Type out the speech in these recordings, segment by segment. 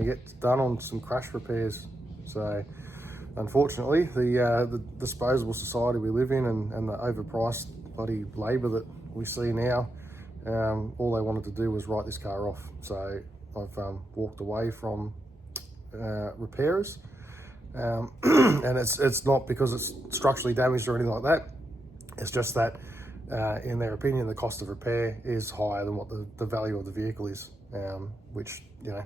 they get done on some crash repairs. So unfortunately, the disposable society we live in and the overpriced bloody labour that we see now, all they wanted to do was write this car off. So I've walked away from repairers, and it's not because it's structurally damaged or anything like that. It's just that in their opinion the cost of repair is higher than what the value of the vehicle is, which, you know,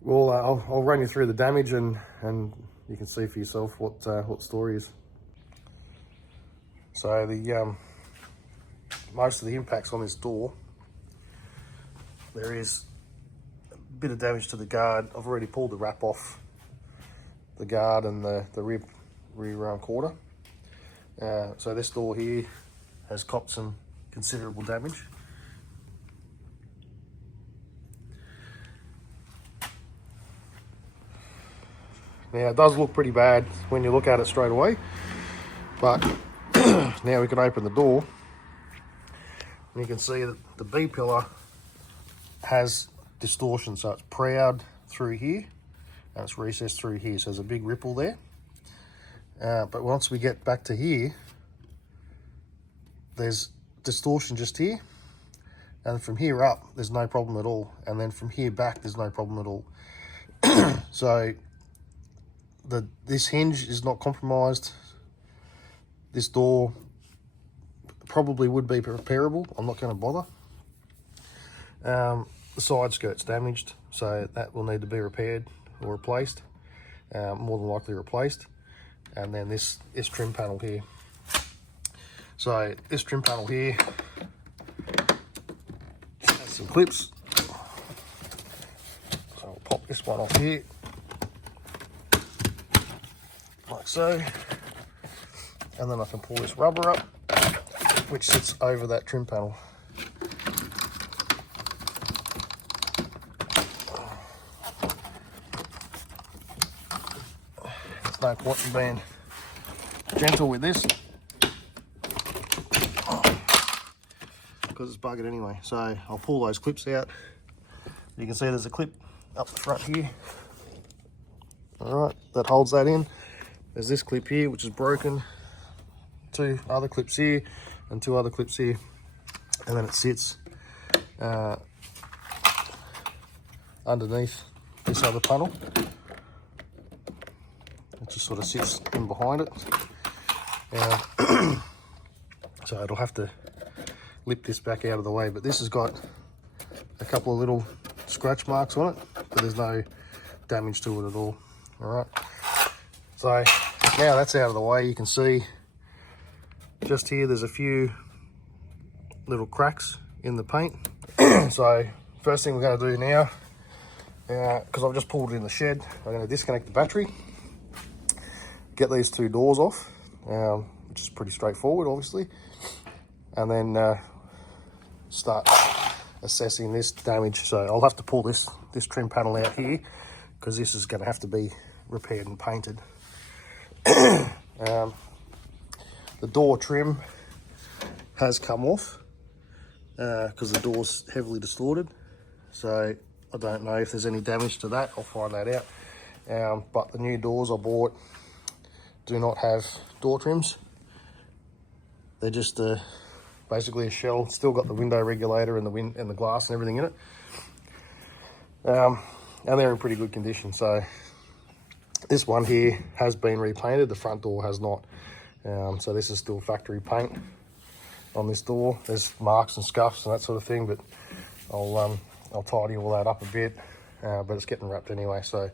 well, I'll run you through the damage and you can see for yourself what the story is. So the most of the impacts on this door, there is a bit of damage to the guard. I've already pulled the wrap off the guard and the rear quarter. So this door here has copped some considerable damage. Now it does look pretty bad when you look at it straight away, but now we can open the door and you can see that the B pillar has distortion, so it's proud through here and it's recessed through here, so there's a big ripple there. But once we get back to here, there's distortion just here, and from here up there's no problem at all, and then from here back there's no problem at all. So this hinge is not compromised. This door probably would be repairable. I'm not going to bother. The side skirt's damaged, so that will need to be repaired or replaced, more than likely replaced. And then this trim panel here. So this trim panel here has some clips. So I'll pop this one off here, like so. And then I can pull this rubber up, which sits over that trim panel. There's no point in being gentle with this because it's buggered anyway. So I'll pull those clips out. You can see there's a clip up the front here. All right, that holds that in. There's this clip here, which is broken. Two other clips here and two other clips here, and then it sits underneath this other panel. It just sort of sits in behind it. So it'll have to lip this back out of the way, but this has got a couple of little scratch marks on it, but there's no damage to it at all. All right, so now that's out of the way, you can see just here there's a few little cracks in the paint. So first thing we're going to do now, because I've just pulled it in the shed, I'm going to disconnect the battery, get these two doors off, which is pretty straightforward obviously, and then start assessing this damage. So I'll have to pull this trim panel out here because this is going to have to be repaired and painted. The door trim has come off because the door's heavily distorted, so I don't know if there's any damage to that. I'll find that out. But the new doors I bought do not have door trims. They're just basically a shell. Still got the window regulator and the glass and everything in it, and they're in pretty good condition. So this one here has been repainted, the front door has not. So this is still factory paint on this door. There's marks and scuffs and that sort of thing, but I'll tidy all that up a bit, but it's getting wrapped anyway, so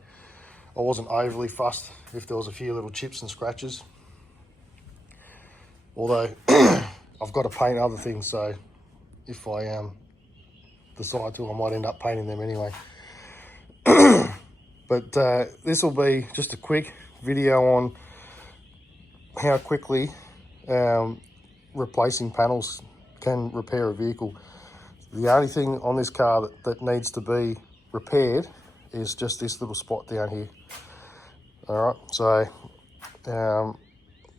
I wasn't overly fussed if there was a few little chips and scratches. Although I've got to paint other things, so if I decide to, I might end up painting them anyway. But this will be just a quick video on how quickly replacing panels can repair a vehicle. The only thing on this car that needs to be repaired is just this little spot down here. All right, so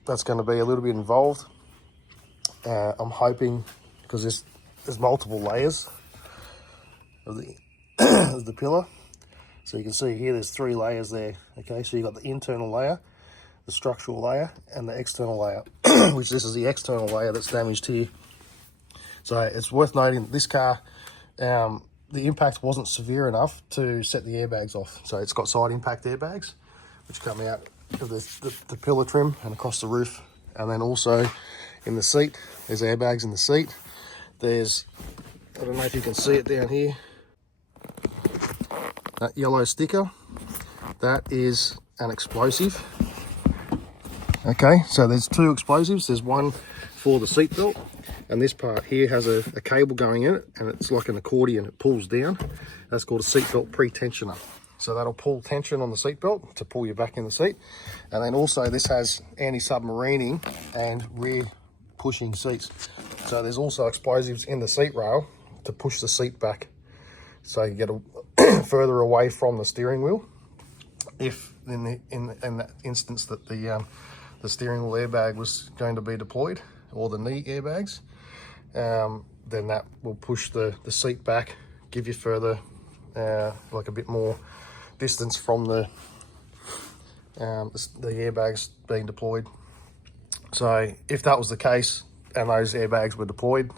that's going to be a little bit involved. I'm hoping, because there's multiple layers of the of the pillar, So you can see here there's 3 layers there. Okay, so you've got the internal layer, the structural layer, and the external layer, which this is the external layer that's damaged here. So it's worth noting that this car, the impact wasn't severe enough to set the airbags off. So it's got side impact airbags, which come out of the pillar trim and across the roof. And then also in the seat, there's airbags in the seat. There's, I don't know if you can see it down here, that yellow sticker, that is an explosive. Okay, so there's 2 explosives. There's one for the seat belt, and this part here has a cable going in it, and it's like an accordion, it pulls down. That's called a seatbelt pre-tensioner. So that'll pull tension on the seatbelt to pull you back in the seat. And then also this has anti-submarining and rear pushing seats. So there's also explosives in the seat rail to push the seat back, so you get further away from the steering wheel. If in that instance that the steering wheel airbag was going to be deployed, or the knee airbags, then that will push the seat back, give you further, like a bit more distance from the airbags being deployed. So if that was the case and those airbags were deployed,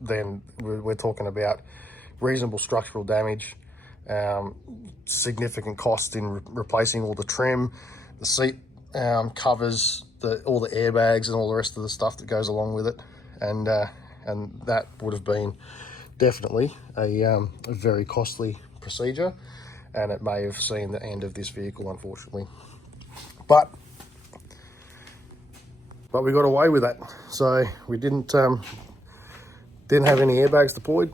then we're talking about reasonable structural damage, significant cost in replacing all the trim, the seat covers, all the airbags and all the rest of the stuff that goes along with it, and that would have been definitely a very costly procedure, and it may have seen the end of this vehicle, unfortunately. But we got away with that, so we didn't have any airbags deployed.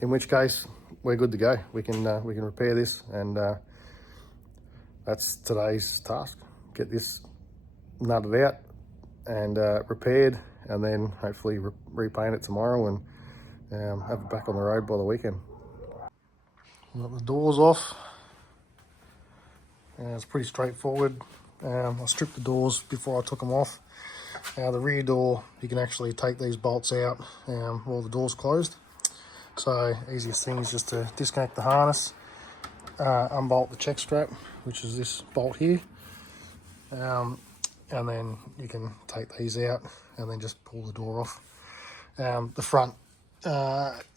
In which case we're good to go. We can repair this, and that's today's task. Get this nutted out and repaired, and then hopefully repaint it tomorrow and have it back on the road by the weekend. Got the doors off. It's pretty straightforward. I stripped the doors before I took them off. The rear door, you can actually take these bolts out while the door's closed. So easiest thing is just to disconnect the harness, unbolt the check strap, which is this bolt here, and then you can take these out and then just pull the door off. The front,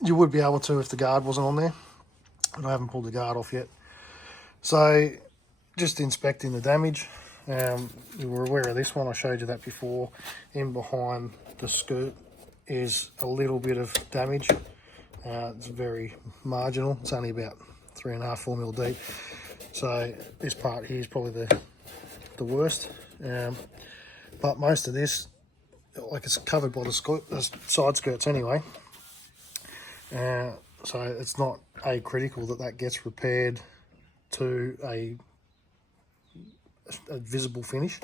you would be able to if the guard wasn't on there, but I haven't pulled the guard off yet. So just inspecting the damage. You were aware of this one, I showed you that before. In behind the skirt is a little bit of damage. It's very marginal. It's only about 3.5, 4 mil deep. So this part here is probably the worst. But most of this, like, it's covered by the side skirts anyway. So it's not critical that gets repaired to a visible finish.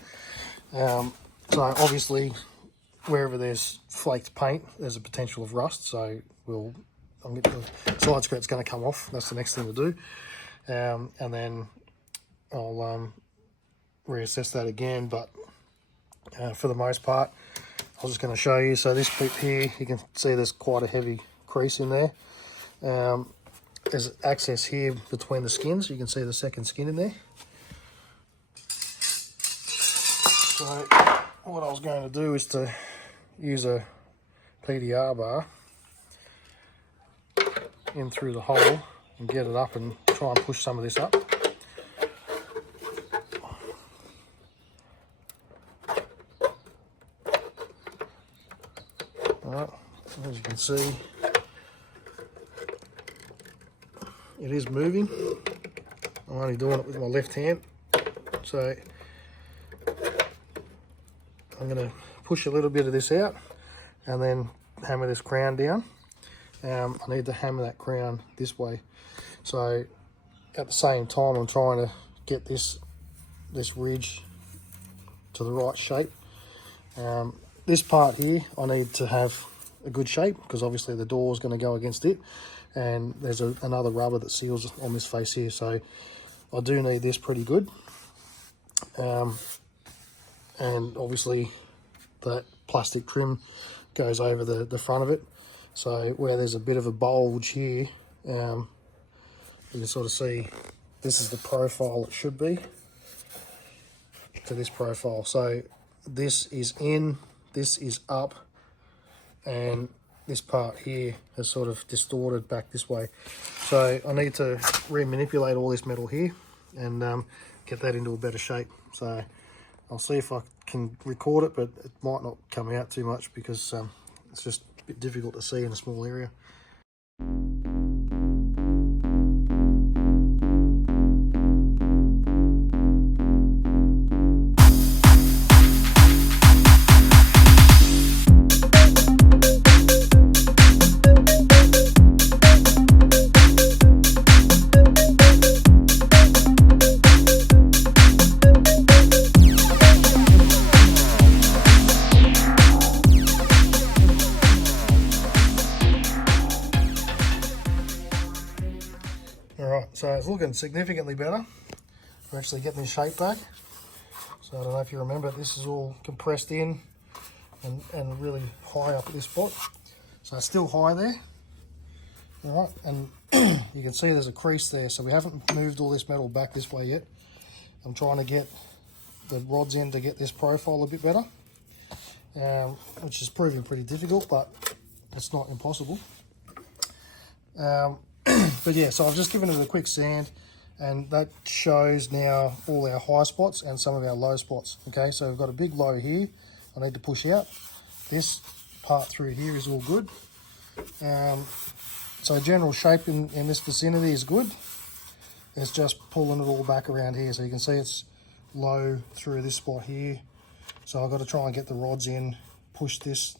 So obviously wherever there's flaked paint, there's a potential of rust. So the side skirt's going to come off. That's the next thing to do, and then I'll reassess that again. But for the most part, I was just going to show you. So this bit here, you can see there's quite a heavy crease in there. There's access here between the skins. You can see the second skin in there. So what I was going to do is to use a PDR bar in through the hole and get it up and try and push some of this up. Alright, as you can see, it is moving. I'm only doing it with my left hand, so I'm going to push a little bit of this out and then hammer this crown down. I need to hammer that crown this way. So at the same time, I'm trying to get this ridge to the right shape. This part here, I need to have a good shape because obviously the door is going to go against it, and there's another rubber that seals on this face here. So I do need this pretty good. And obviously that plastic trim goes over the front of it. So where there's a bit of a bulge here, you can sort of see this is the profile it should be to this profile. So this is in, this is up, and this part here has sort of distorted back this way. So I need to re-manipulate all this metal here and get that into a better shape. So I'll see if I can record it, but it might not come out too much because it's just a bit difficult to see in a small area. Alright, so it's looking significantly better. We're actually getting this shape back. So I don't know if you remember, this is all compressed in and really high up at this spot. So it's still high there. Alright, and you can see there's a crease there, so we haven't moved all this metal back this way yet. I'm trying to get the rods in to get this profile a bit better, which is proving pretty difficult, but it's not impossible. But yeah, so I've just given it a quick sand, and that shows now all our high spots and some of our low spots. Okay, so we've got a big low here I need to push out. This part through here is all good. So general shape in this vicinity is good. It's just pulling it all back around here. So you can see it's low through this spot here. So I've got to try and get the rods in, push this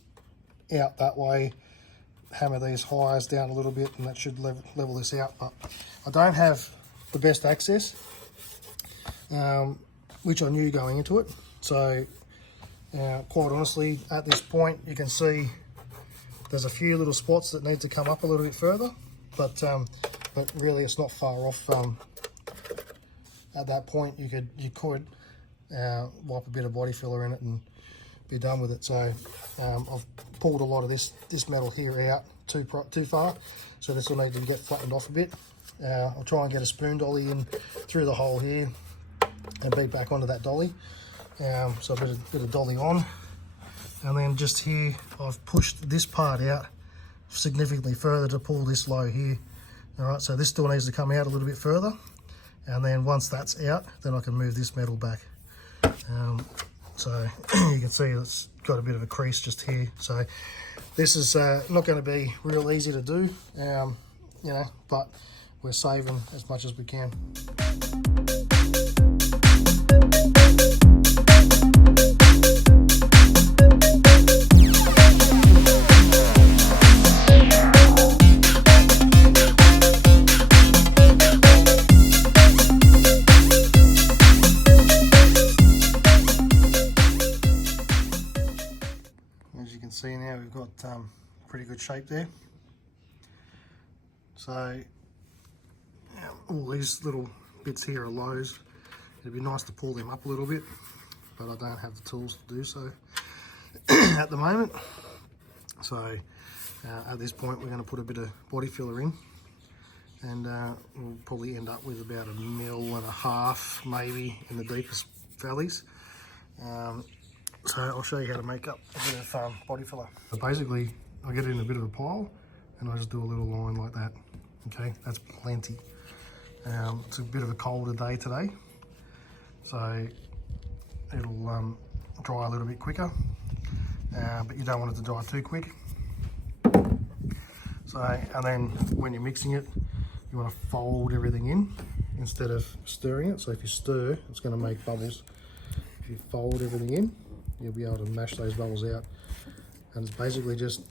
out that way, hammer these highs down a little bit, and that should level this out. But I don't have the best access, which I knew going into it. So quite honestly, at this point, you can see there's a few little spots that need to come up a little bit further, but really it's not far off. At that point, you could wipe a bit of body filler in it and be done with it. So I've pulled a lot of this metal here out too far, so this will need to get flattened off a bit. I'll try and get a spoon dolly in through the hole here and beat back onto that dolly. So a bit of dolly on, and then just here I've pushed this part out significantly further to pull this low here. All right, so this still needs to come out a little bit further, and then once that's out, then I can move this metal back. So you can see it's got a bit of a crease just here. So this is not going to be real easy to do, you know, but we're saving as much as we can. As you can see now, we've got pretty good shape there. So all these little bits here are lows. It'd be nice to pull them up a little bit, but I don't have the tools to do so at the moment. So at this point, we're going to put a bit of body filler in, and we'll probably end up with about 1.5 mil maybe in the deepest valleys. So I'll show you how to make up a bit of body filler. So basically, I get it in a bit of a pile, and I just do a little line like that. Okay, that's plenty. It's a bit of a colder day today, so it'll dry a little bit quicker, but you don't want it to dry too quick. So, and then when you're mixing it, you want to fold everything in instead of stirring it. So if you stir, it's going to make bubbles. If you fold everything in, you'll be able to mash those bubbles out. And it's basically just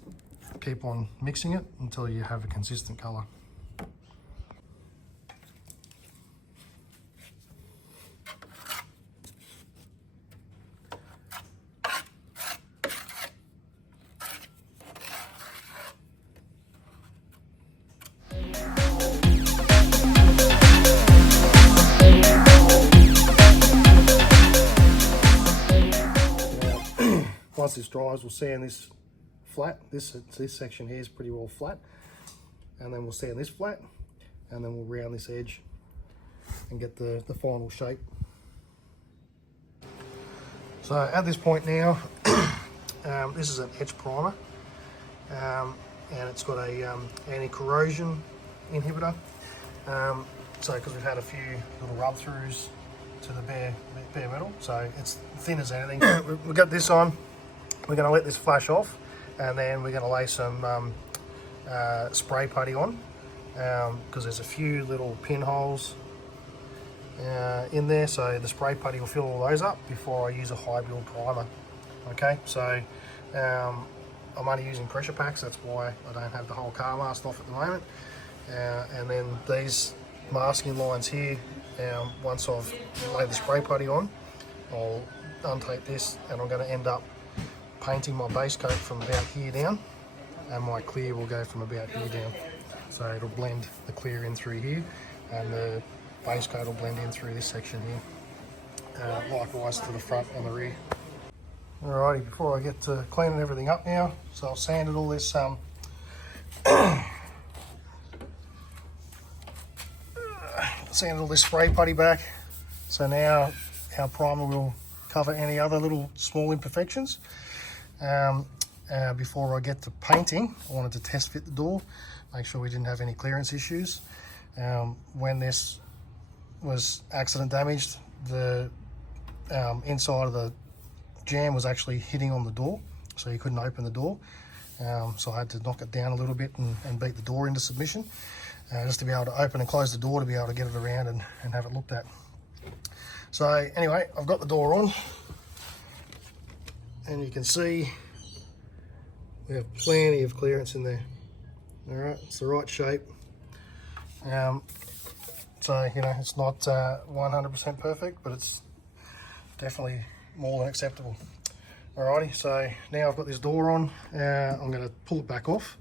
keep on mixing it until you have a consistent colour. Once this dries, we'll sand this flat. This section here is pretty well flat, and then we'll sand this flat, and then we'll round this edge and get the final shape. So at this point now, this is an etch primer, and it's got a anti-corrosion inhibitor. So because we've had a few little rub-throughs to the bare metal, so it's thin as anything. We've got this on. We're going to let this flash off, and then we're going to lay some spray putty on, because there's a few little pinholes in there, so the spray putty will fill all those up before I use a high build primer. Okay, so I'm only using pressure packs, that's why I don't have the whole car masked off at the moment. And then these masking lines here, once I've laid the spray putty on, I'll untape this, and I'm going to end up painting my base coat from about here down, and my clear will go from about here down. So it'll blend the clear in through here, and the base coat will blend in through this section here. Likewise to the front and the rear. Alrighty, before I get to cleaning everything up now, so I've sanded all this sanded all this spray putty back. So now our primer will cover any other little small imperfections. Before I get to painting, I wanted to test fit the door, make sure we didn't have any clearance issues. When this was accident damaged, the inside of the jam was actually hitting on the door, so you couldn't open the door. So I had to knock it down a little bit and beat the door into submission, just to be able to open and close the door, to be able to get it around and have it looked at. So anyway, I've got the door on, and you can see we have plenty of clearance in there. All right, it's the right shape. So, you know, it's not 100% perfect, but it's definitely more than acceptable. Alrighty, so now I've got this door on, I'm going to pull it back off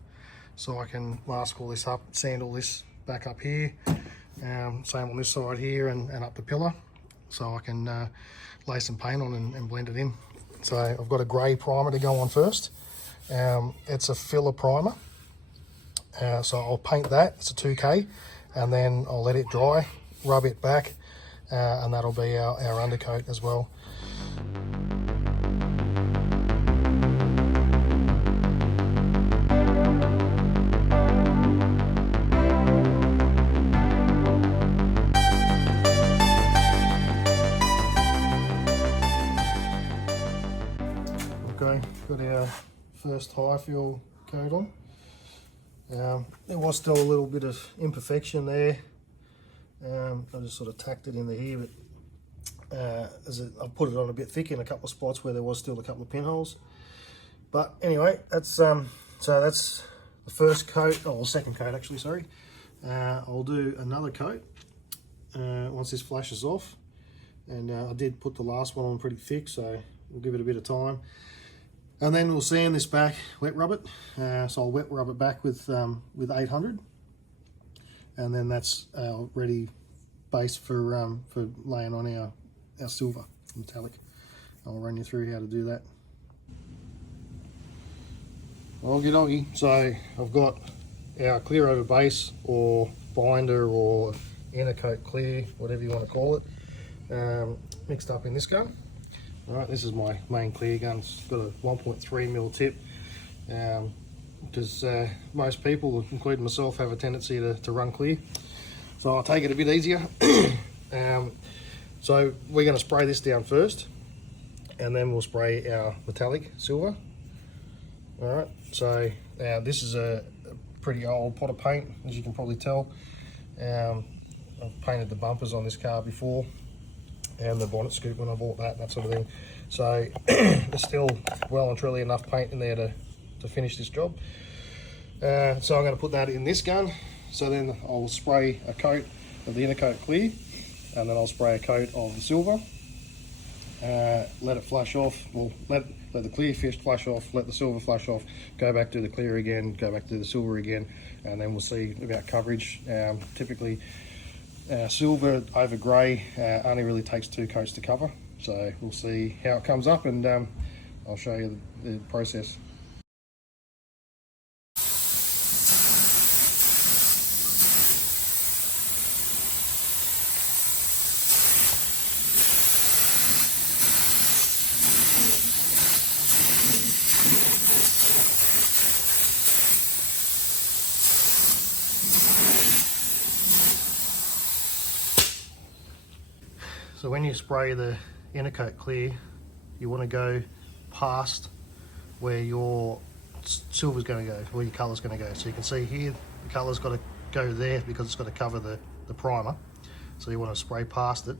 so I can mask all this up, sand all this back up here, same on this side here and up the pillar, so I can lay some paint on and blend it in. So I've got a grey primer to go on first. It's a filler primer, so I'll paint that. It's a 2K, and then I'll let it dry, rub it back, and that'll be our undercoat as well. Okay, got our first high fuel coat on. There was still a little bit of imperfection there. I just sort of tacked it in the here, but I put it on a bit thick in a couple of spots where there was still a couple of pinholes. But anyway, that's so that's the first coat, or second coat actually, sorry. I'll do another coat once this flashes off, and I did put the last one on pretty thick, so we'll give it a bit of time. And then we'll sand this back, wet rub it. So I'll wet rub it back with 800, and then that's our ready base for laying on our silver metallic. I'll run you through how to do that. Okie dokie. So I've got our clear over base, or binder, or inner coat clear, whatever you want to call it, mixed up in this gun. Alright, this is my main clear gun. It's got a 1.3mm tip, because most people, including myself, have a tendency to run clear. So I'll take it a bit easier. So we're going to spray this down first, and then we'll spray our metallic silver. Alright, so this is a pretty old pot of paint, as you can probably tell. I've painted the bumpers on this car before, and the bonnet scoop when I bought that sort of thing. So there's still well and truly enough paint in there to finish this job. So I'm going to put that in this gun. So then I'll spray a coat of the inner coat clear, and then I'll spray a coat of the silver. Let it flush off. Well, let the clear fish flush off, let the silver flush off, go back to the clear again, go back to the silver again, and then we'll see about coverage. Typically, silver over grey only really takes 2 coats to cover, so we'll see how it comes up, and I'll show you the process. So when you spray the inner coat clear, you want to go past where your silver's going to go, where your colour's going to go. So you can see here the colour's got to go there because it's got to cover the primer. So you want to spray past it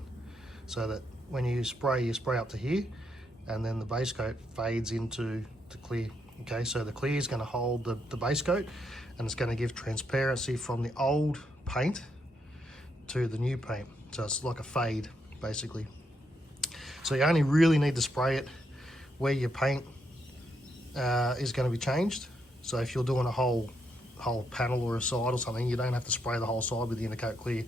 so that when you spray up to here, and then the base coat fades into the clear. Okay, so the clear is going to hold the base coat, and it's going to give transparency from the old paint to the new paint. So it's like a fade basically. So you only really need to spray it where your paint is going to be changed. So if you're doing a whole panel or a side or something, you don't have to spray the whole side with the inner coat clear,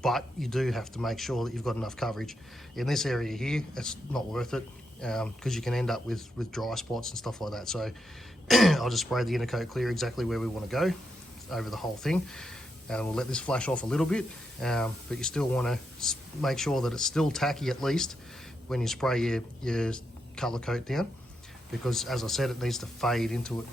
but you do have to make sure that you've got enough coverage. In this area here, it's not worth it because you can end up with dry spots and stuff like that. So I'll just spray the inner coat clear exactly where we want to go over the whole thing, and we'll let this flash off a little bit, but you still want to make sure that it's still tacky at least when you spray your colour coat down, because as I said, it needs to fade into it.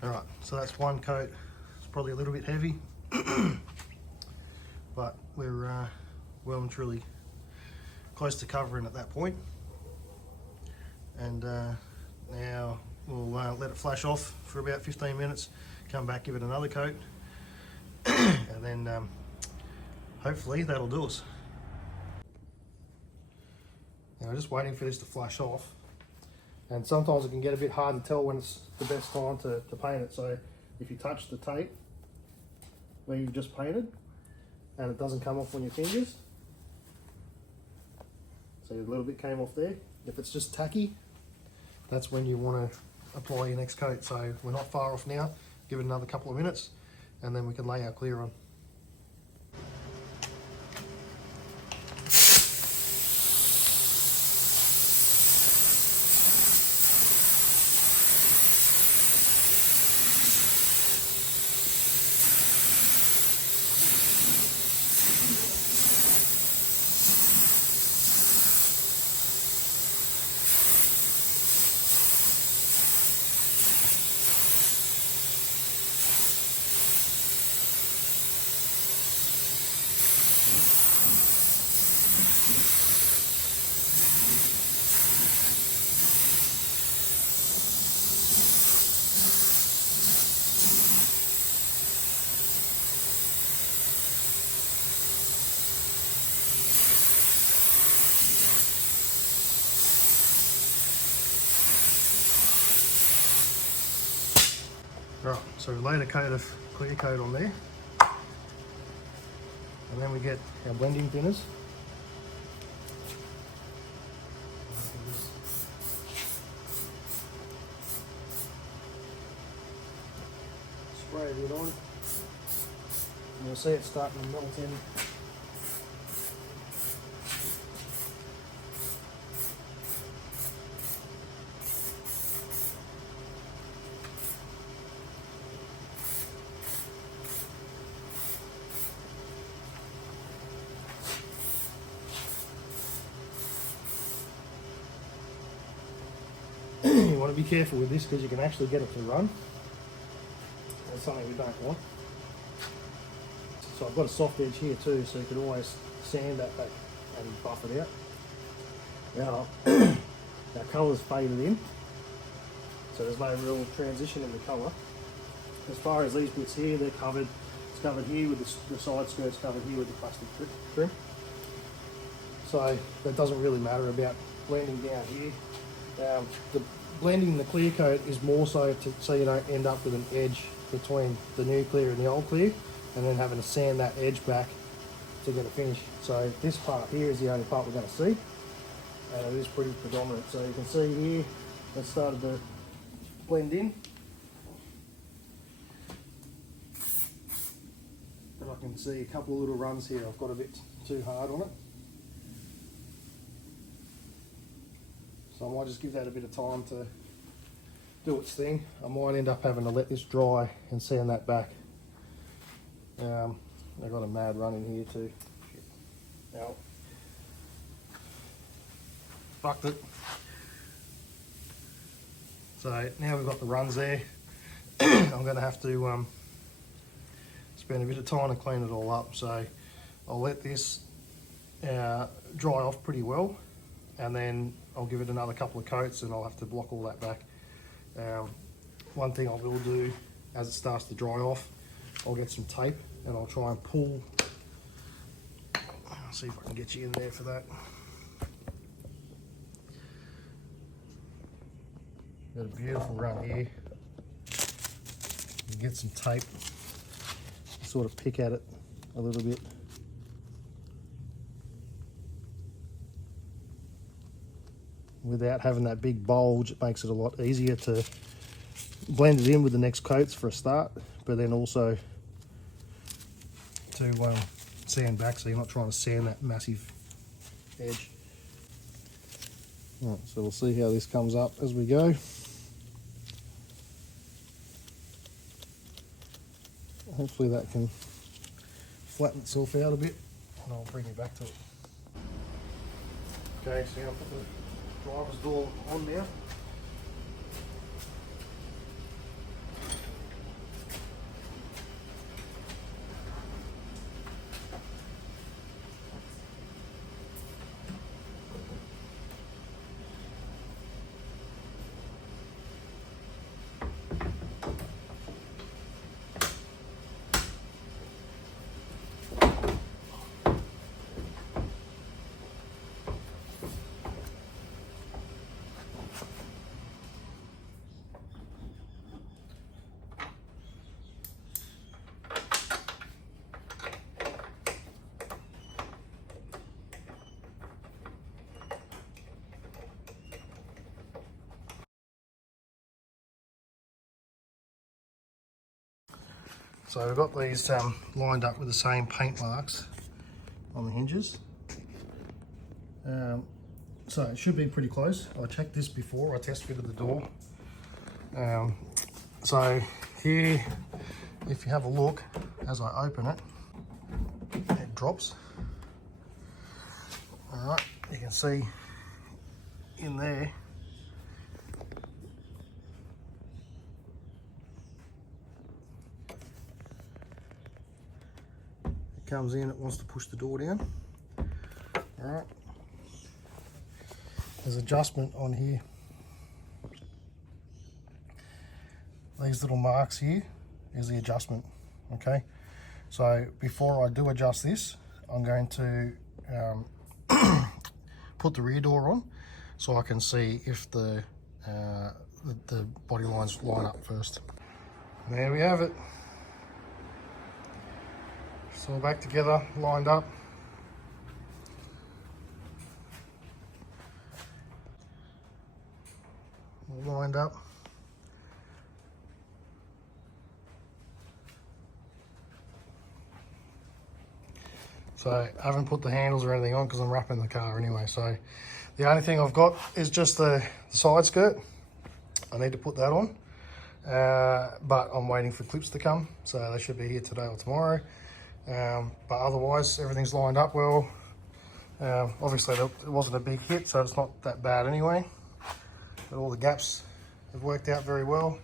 Alright, so that's one coat. It's probably a little bit heavy, but we're well and truly close to covering at that point. And now we'll let it flash off for about 15 minutes, come back, give it another coat, and then hopefully that'll do us. Now, I'm just waiting for this to flash off, and sometimes it can get a bit hard to tell when it's the best time to paint it. So if you touch the tape where you've just painted and it doesn't come off on your fingers, so a little bit came off there, if it's just tacky, that's when you want to apply your next coat. So we're not far off now, give it another couple of minutes and then we can lay our clear on. Right, so we laid a coat of clear coat on there, and then we get our blending thinners. Spray a bit on, and you'll see it starting to melt in. You want to be careful with this because you can actually get it to run. That's something we don't want. So I've got a soft edge here too, so you can always sand that back and buff it out. Now, our colour's faded in, so there's no real transition in the colour. As far as these bits here, they're covered. It's covered here with the side skirts covered here with the plastic trim. So that doesn't really matter about blending down here. The blending the clear coat is more so so you don't end up with an edge between the new clear and the old clear, and then having to sand that edge back to get a finish. So this part here is the only part we're going to see, and it is pretty predominant. So you can see here it started to blend in, but I can see a couple of little runs here. I've got a bit too hard on it, so I might just give that a bit of time to do its thing. I might end up having to let this dry and sand that back. I've got a mad run in here too. Now, fucked it. So now we've got the runs there. I'm going to have to spend a bit of time to clean it all up. So I'll let this dry off pretty well, and then I'll give it another couple of coats and I'll have to block all that back. One thing I will do as it starts to dry off, I'll get some tape and I'll try and pull. I'll see if I can get you in there for that. Got a beautiful run here. You get some tape, sort of pick at it a little bit. Without having that big bulge, it makes it a lot easier to blend it in with the next coats for a start, but then also to sand back, so you're not trying to sand that massive edge. Right, so we'll see how this comes up as we go. Hopefully that can flatten itself out a bit, and I'll bring you back to it. Okay, so I'll put the driver's door on now. So we've got these lined up with the same paint marks on the hinges. So it should be pretty close. I checked this before, I test fitted the door. So here, if you have a look, as I open it, it drops. All right, you can see in there, comes in, it wants to push the door down. All right, there's adjustment on here. These little marks here is the adjustment. Okay, so before I do adjust this, I'm going to put the rear door on so I can see if the body lines line up first. There we have it. It's all back together, lined up. All lined up. So I haven't put the handles or anything on because I'm wrapping the car anyway. So the only thing I've got is just the side skirt. I need to put that on, but I'm waiting for clips to come. So they should be here today or tomorrow. But otherwise, everything's lined up well. Obviously, it wasn't a big hit, so it's not that bad anyway. But all the gaps have worked out very well.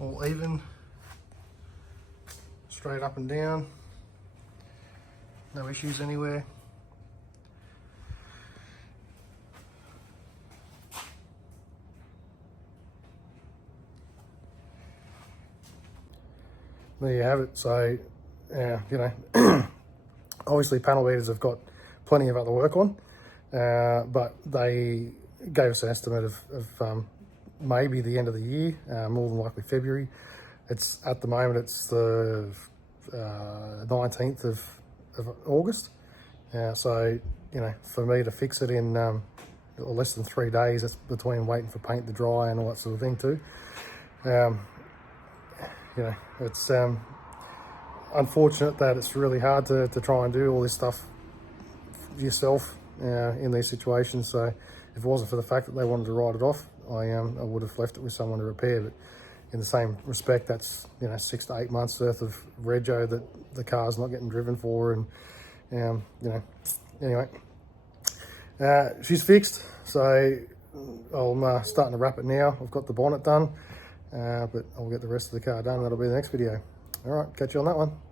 All even. Straight up and down, no issues anywhere. there you have it. So, you know, obviously panel beaters have got plenty of other work on, but they gave us an estimate of maybe the end of the year, more than likely February. It's at the moment, it's the 19th of August. So, you know, for me to fix it in less than 3 days, that's between waiting for paint to dry and all that sort of thing too. You know, it's unfortunate that it's really hard to try and do all this stuff yourself in these situations. So if it wasn't for the fact that they wanted to write it off, I would have left it with someone to repair. But in the same respect, that's, you know, 6 to 8 months worth of rego that the car's not getting driven for. And you know, anyway, she's fixed, so I'm starting to wrap it now. I've got the bonnet done, but I'll get the rest of the car done. That'll be the next video. All right, catch you on that one.